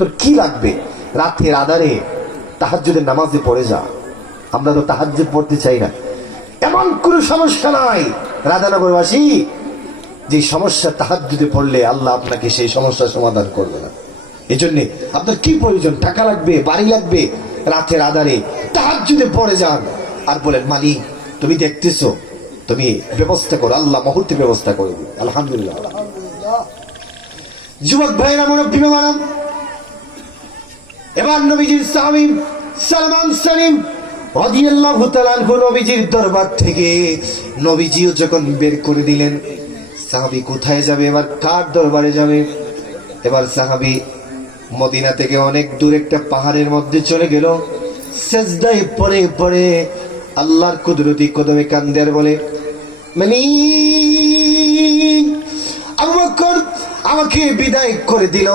তোর কি লাগবে? রাতের আধারে তাহাজ্জুদের নামাজে পড়ে যা। আমরা তো তাহাজ্জুদ পড়তে চাই না। এমন কোন সমস্যা নাই রাধানগরবাসী যে সমস্যা তাহাজ্জুদে পড়লে আল্লাহ আপনাকে সেই সমস্যার সমাধান করবে না। এজন্য আপনার কি প্রয়োজন? টাকা লাগবে, বাড়ি লাগবে, রাতের আধারে তাহাজ্জুদে পড়ে যান আর বলেন, মালিক তুমি দেখতেছো, তুমি ব্যবস্থা করো, আল্লাহ মুহূর্তে ব্যবস্থা করে দিবে। আলহামদুলিল্লাহ। যুবক ভাইরা, মুরব্বী বাবারা, এবার নবীজির সাহাবী সালমান সালিম রাদিয়াল্লাহু তাআলা আনহু নবীজির দরবার থেকে নবীজিও যখন বের করে দিলেন, সাহাবী কোথায় যাবে? এবার কার দরবারে যাবে? এবার সাহাবী মদিনা থেকে অনেক দূর একটা পাহাড়ের মধ্যে চলে গেল। সেজদায় পড়ে পড়ে আল্লাহর কুদরতি কদমে কান্দে আর বলে, মালিক আবু বকর আমাকে বিদায় করে দিল।